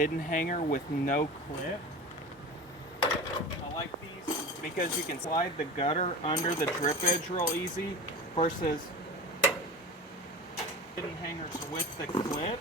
hidden hanger with no clip. I like these because you can slide the gutter under the drip edge real easy versus hidden hangers with the clip.